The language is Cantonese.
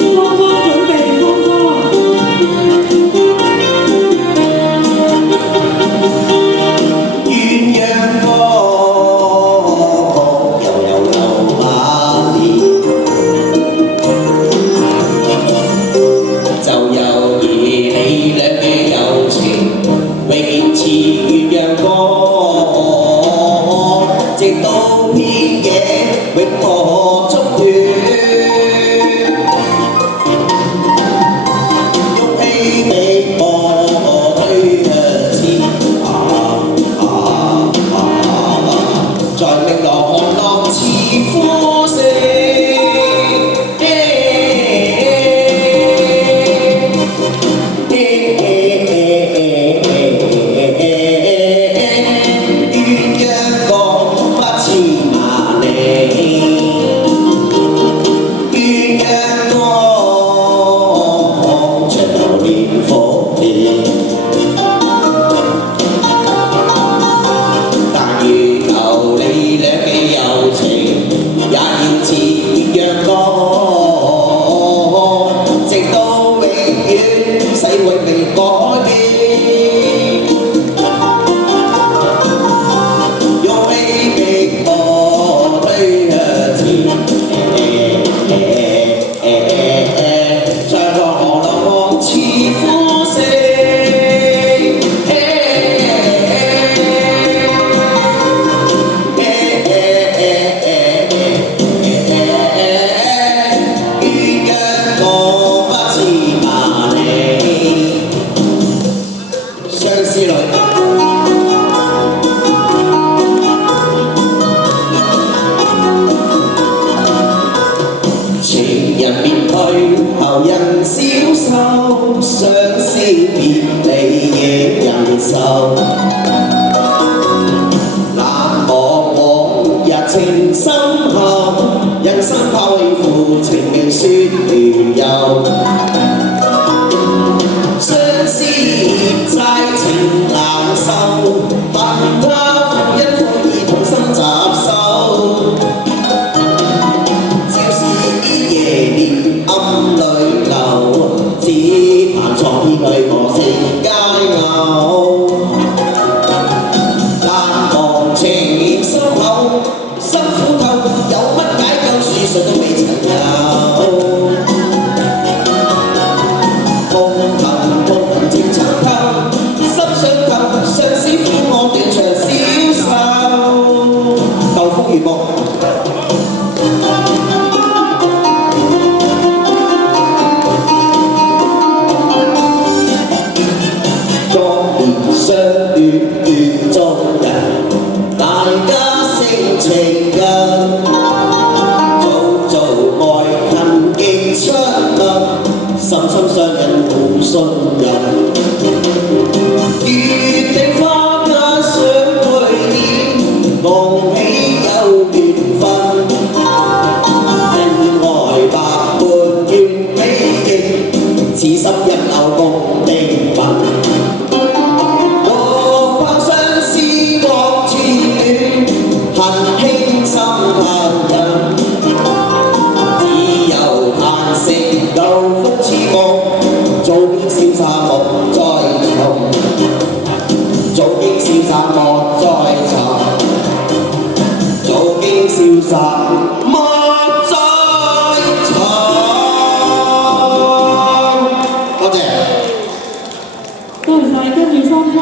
方方準備，方方。鴛鴦歌，悠萬年，就猶如你倆嘅友情，永遠似鴛鴦歌，直到天野永無中斷。玉器被我推向前，在明朗看浪似呼聲。世永未改變，用氣逼我推向前，在河浪似呼聲，鴛鴦歌不似萬里。相思女，情人別去，後人消瘦，相思別離亦人愁。難忘往日情深厚，人生拋棄負情命説緣由。相思孽債情難受，恨他負一負已痛心雜愁。朝思夜念暗淚流，只盼錯天去我成佳偶。難忘情深厚，心苦透，有乜解救書信都未曾有。舊風月夢，當年相戀願做人，大家性情近，做愛恨極出密，深深相印互信任。月定花間想對面，共喜有緣分，tình愛百般願比翼，此心一流共定魂。獨泊相思莫自戀，恨輕心恨人，只有嘆息舊風似夢，早經消散莫再尋。早經消散莫再尋，早經消散莫再尋。多謝。多謝晒，跟住三方。